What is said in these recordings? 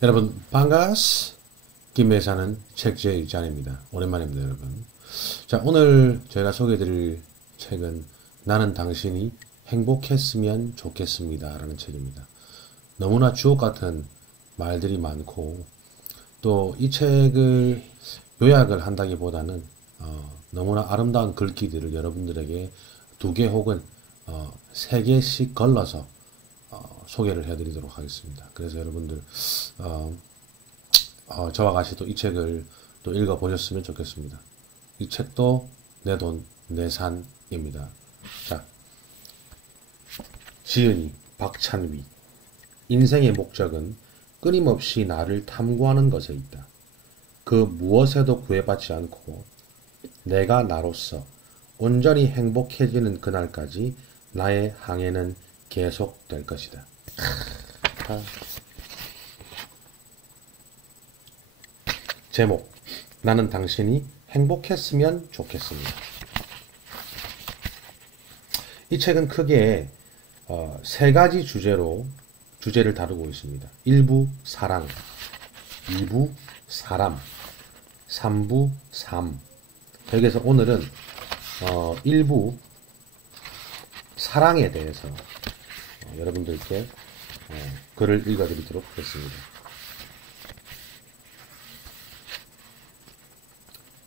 여러분 반가스 김매사는 책제의 잔입니다. 오랜만입니다 여러분. 자, 오늘 제가 소개해드릴 책은 나는 당신이 행복했으면 좋겠습니다 라는 책입니다. 너무나 주옥같은 말들이 많고 또 이 책을 요약을 한다기보다는 너무나 아름다운 글귀들을 여러분들에게 두 개 혹은 세 개씩 걸러서 소개를 해드리도록 하겠습니다. 그래서 여러분들 저와 같이 또 이 책을 또 읽어보셨으면 좋겠습니다. 이 책도 내 돈, 내 산입니다. 자, 지은이, 박찬위. 인생의 목적은 끊임없이 나를 탐구하는 것에 있다. 그 무엇에도 구애받지 않고 내가 나로서 온전히 행복해지는 그날까지 나의 항해는 계속될 것이다. 제목, 나는 당신이 행복했으면 좋겠습니다. 이 책은 크게 세 가지 주제를 다루고 있습니다. 1부 사랑, 2부 사람, 3부 삶. 여기서 오늘은 1부 사랑에 대해서 여러분들께 글을 읽어드리도록 하겠습니다.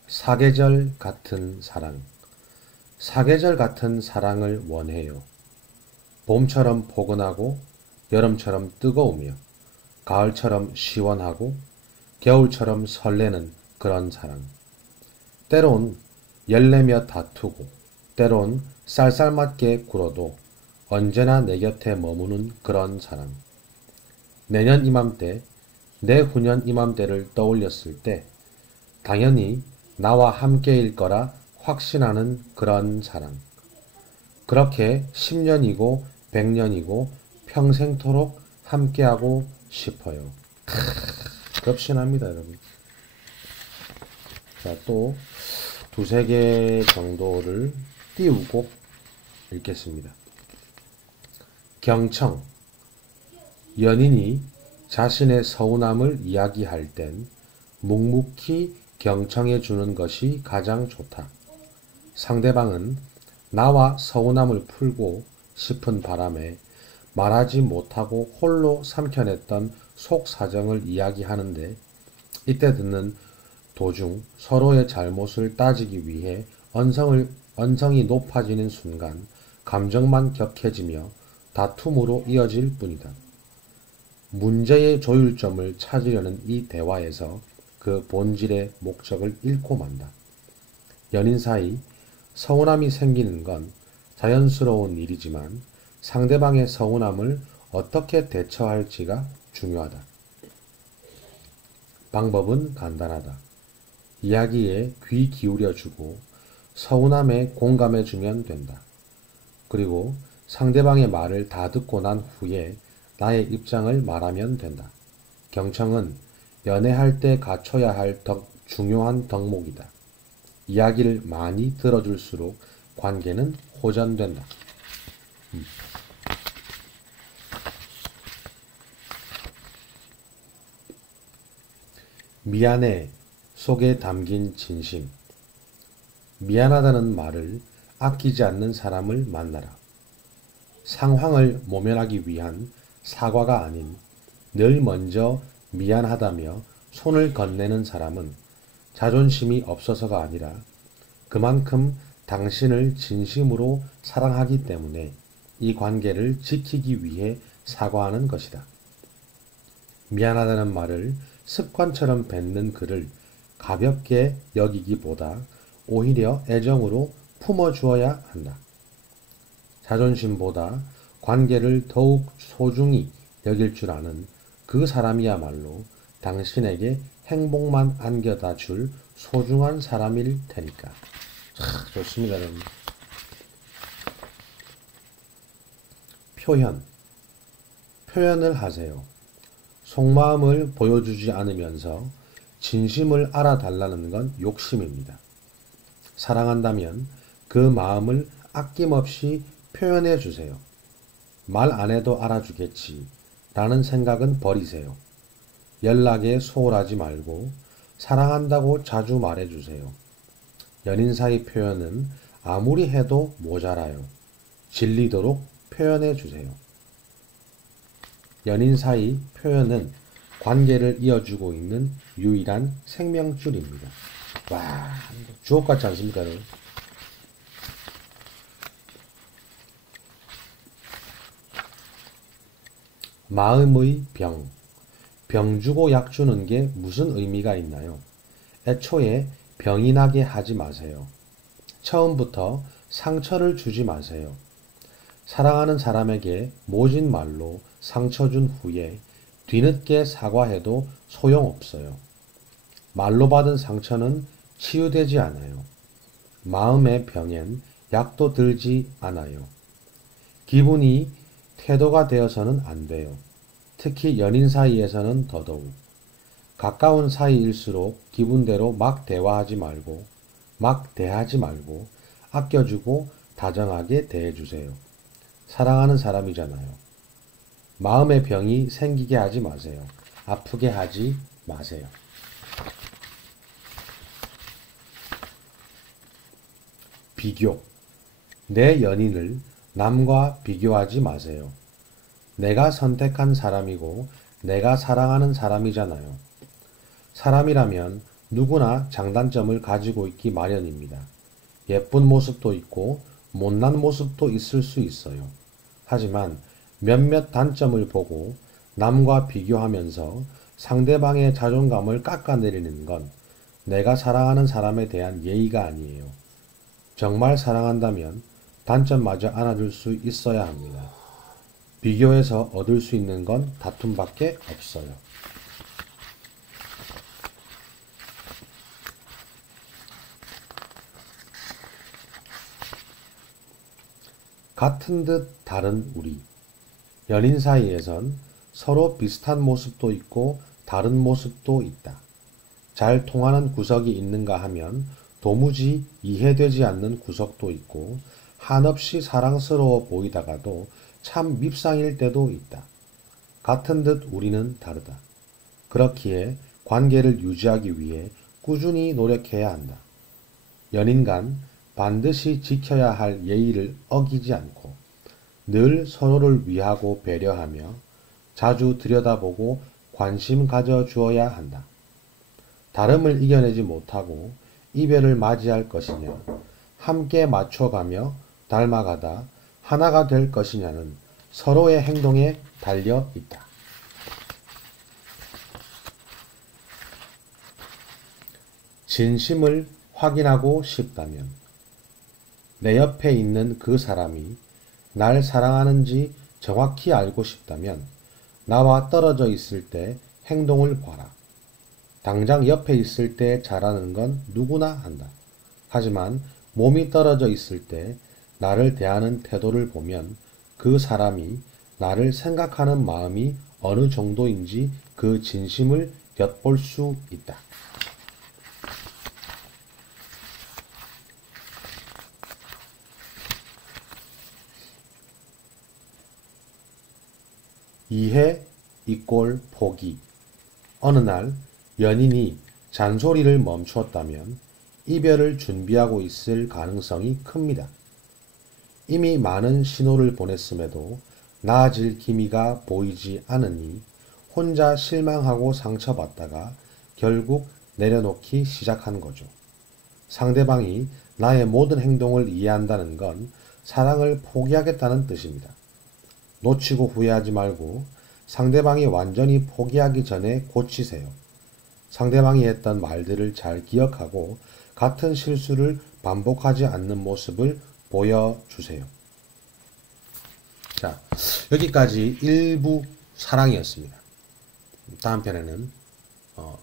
사계절 같은 사랑. 사계절 같은 사랑을 원해요. 봄처럼 포근하고 여름처럼 뜨거우며 가을처럼 시원하고 겨울처럼 설레는 그런 사랑. 때론 열내며 다투고 때론 쌀쌀맞게 굴어도 언제나 내 곁에 머무는 그런 사랑. 내년 이맘때, 내후년 이맘때를 떠올렸을 때 당연히 나와 함께일 거라 확신하는 그런 사랑. 그렇게 10년이고 100년이고 평생토록 함께하고 싶어요. 급신합니다 여러분. 자, 또 두세 개 정도를 띄우고 읽겠습니다. 경청. 연인이 자신의 서운함을 이야기할 땐 묵묵히 경청해 주는 것이 가장 좋다. 상대방은 나와 서운함을 풀고 싶은 바람에 말하지 못하고 홀로 삼켜냈던 속 사정을 이야기하는데 이때 듣는 도중 서로의 잘못을 따지기 위해 언성이 높아지는 순간 감정만 격해지며 다툼으로 이어질 뿐이다. 문제의 조율점을 찾으려는 이 대화에서 그 본질의 목적을 잃고 만다. 연인 사이 서운함이 생기는 건 자연스러운 일이지만 상대방의 서운함을 어떻게 대처할지가 중요하다. 방법은 간단하다. 이야기에 귀 기울여주고 서운함에 공감해주면 된다. 그리고 상대방의 말을 다 듣고 난 후에 나의 입장을 말하면 된다. 경청은 연애할 때 갖춰야 할 중요한 덕목이다. 이야기를 많이 들어줄수록 관계는 호전된다. 미안해 속에 담긴 진심. 미안하다는 말을 아끼지 않는 사람을 만나라. 상황을 모면하기 위한 사과가 아닌 늘 먼저 미안하다며 손을 건네는 사람은 자존심이 없어서가 아니라 그만큼 당신을 진심으로 사랑하기 때문에 이 관계를 지키기 위해 사과하는 것이다. 미안하다는 말을 습관처럼 뱉는 그를 가볍게 여기기보다 오히려 애정으로 품어주어야 한다. 자존심보다 관계를 더욱 소중히 여길 줄 아는 그 사람이야말로 당신에게 행복만 안겨다 줄 소중한 사람일 테니까. 좋습니다 여러분. 표현을 하세요. 속마음을 보여주지 않으면서 진심을 알아달라는 건 욕심입니다. 사랑한다면 그 마음을 아낌없이 표현해 주세요. 말 안 해도 알아주겠지 라는 생각은 버리세요. 연락에 소홀하지 말고 사랑한다고 자주 말해주세요. 연인 사이 표현은 아무리 해도 모자라요. 질리도록 표현해주세요. 연인 사이 표현은 관계를 이어주고 있는 유일한 생명줄입니다. 와, 주옥같지 않습니까, 여러분? 마음의 병. 병 주고 약 주는 게 무슨 의미가 있나요? 애초에 병이 나게 하지 마세요. 처음부터 상처를 주지 마세요. 사랑하는 사람에게 모진 말로 상처 준 후에 뒤늦게 사과해도 소용없어요. 말로 받은 상처는 치유되지 않아요. 마음의 병엔 약도 들지 않아요. 기분이 태도가 되어서는 안 돼요. 특히 연인 사이에서는 더더욱. 가까운 사이일수록 기분대로 막 대화하지 말고, 막 대하지 말고, 아껴주고 다정하게 대해주세요. 사랑하는 사람이잖아요. 마음의 병이 생기게 하지 마세요. 아프게 하지 마세요. 비교. 내 연인을 남과 비교하지 마세요. 내가 선택한 사람이고 내가 사랑하는 사람이잖아요. 사람이라면 누구나 장단점을 가지고 있기 마련입니다. 예쁜 모습도 있고 못난 모습도 있을 수 있어요. 하지만 몇몇 단점을 보고 남과 비교하면서 상대방의 자존감을 깎아내리는 건 내가 사랑하는 사람에 대한 예의가 아니에요. 정말 사랑한다면 단점마저 안아줄 수 있어야 합니다. 비교해서 얻을 수 있는 건 다툼밖에 없어요. 같은 듯 다른 우리. 연인 사이에선 서로 비슷한 모습도 있고 다른 모습도 있다. 잘 통하는 구석이 있는가 하면 도무지 이해되지 않는 구석도 있고 한없이 사랑스러워 보이다가도 참 밉상일 때도 있다. 같은 듯 우리는 다르다. 그렇기에 관계를 유지하기 위해 꾸준히 노력해야 한다. 연인 간 반드시 지켜야 할 예의를 어기지 않고 늘 서로를 위하고 배려하며 자주 들여다보고 관심 가져주어야 한다. 다름을 이겨내지 못하고 이별을 맞이할 것이냐, 함께 맞춰가며 닮아가다 하나가 될 것이냐는 서로의 행동에 달려 있다. 진심을 확인하고 싶다면 내 옆에 있는 그 사람이 날 사랑하는지 정확히 알고 싶다면 나와 떨어져 있을 때 행동을 봐라. 당장 옆에 있을 때 잘하는 건 누구나 한다. 하지만 몸이 떨어져 있을 때 나를 대하는 태도를 보면 그 사람이 나를 생각하는 마음이 어느 정도인지 그 진심을 엿볼 수 있다. 이해 이꼴 포기. 어느 날 연인이 잔소리를 멈추었다면 이별을 준비하고 있을 가능성이 큽니다. 이미 많은 신호를 보냈음에도 나아질 기미가 보이지 않으니 혼자 실망하고 상처받다가 결국 내려놓기 시작한 거죠. 상대방이 나의 모든 행동을 이해한다는 건 사랑을 포기하겠다는 뜻입니다. 놓치고 후회하지 말고 상대방이 완전히 포기하기 전에 고치세요. 상대방이 했던 말들을 잘 기억하고 같은 실수를 반복하지 않는 모습을 보여주세요. 자, 여기까지 일부 사랑이었습니다. 다음 편에는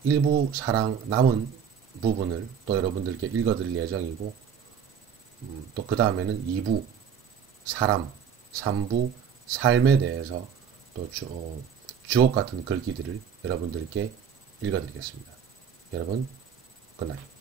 일부 사랑 남은 부분을 또 여러분들께 읽어드릴 예정이고 또 그 다음에는 2부 사람, 3부 삶에 대해서 또 주옥 같은 글귀들을 여러분들께 읽어드리겠습니다. 여러분, 굿나잇.